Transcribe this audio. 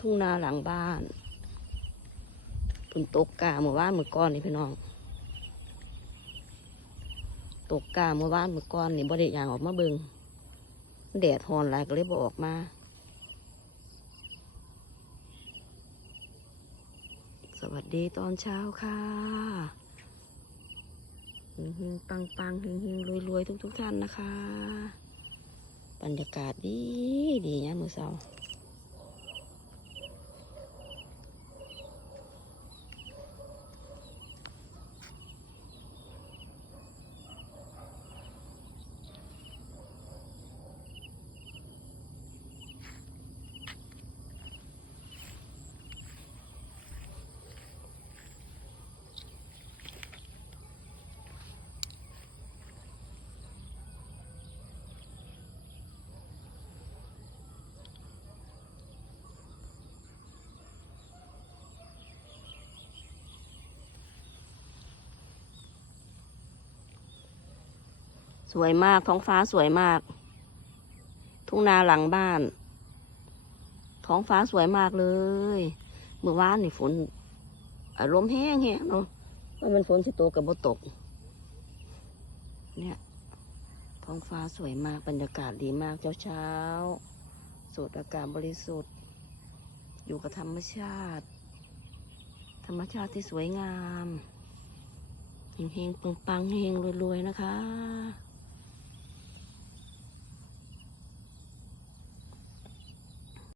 ทุ่งนาหลังบ้านฝนตกกาเมื่อวานเมื่อก่อนนี่พี่น้อง ตกกาเมื่อวานเมื่อก่อนนี่บ่ได้ยางออกมาเบิงแดดฮอนหลายก็เลยบ่ออกมาสวัสดีตอนเช้าค่ะหิงหิงปังปังหิงหิงรวยรวยทุกทุกท่านนะคะ บรรยากาศดีดีเนี่ยมือเช้า สวยมากท้องฟ้าสวยมาก ทุ่งนาหลังบ้าน ท้องฟ้าสวยมากเลยเมื่อวานนี่ฝนอารมณ์แห้งแห้งเนาะว่ามันฝนสิโตกับบ่ตก เนี่ย ท้องฟ้าสวยมากบรรยากาศดีมากเช้าเช้าสูดอากาศบริสุทธิ์ อยู่กับธรรมชาติ ธรรมชาติที่สวยงามเฮงๆปังๆเฮงรวยๆนะคะ